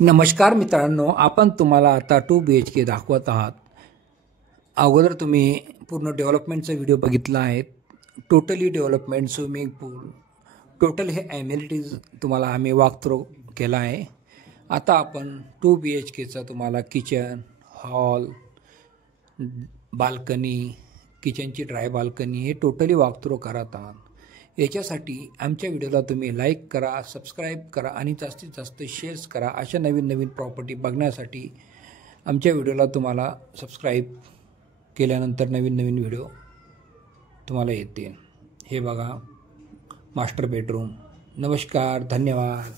नमस्कार मित्रांनो, आपण तुम्हाला आता 2 BHK दाखवत आहात। अगोदर तुम्ही पूर्ण डेव्हलपमेंटचा व्हिडिओ बघितला आहे। टोटली डेव्हलपमेंट, स्विमिंग पूल, टोटल हे ॲमेनिटीज तुम्हाला आम्ही वॉक थ्रू केला आहे। आता आपण 2 BHKचा तुम्हाला किचन, हॉल, बाल्कनी, किचनची ड्राय बाल्कनी हे टोटली वॉक थ्रू करत आहात। याच्यासाठी आमच्या व्हिडिओला तुम्ही लाईक करा, सबस्क्राईब करा आणि जास्तीत जास्त शेअर्स करा। अशा नवीन नवीन प्रॉपर्टी बघण्यासाठी आमच्या व्हिडिओला तुम्हाला सबस्क्राईब केल्यानंतर नवीन नवीन व्हिडिओ तुम्हाला येतील। हे बघा मास्टर बेडरूम। नमस्कार, धन्यवाद।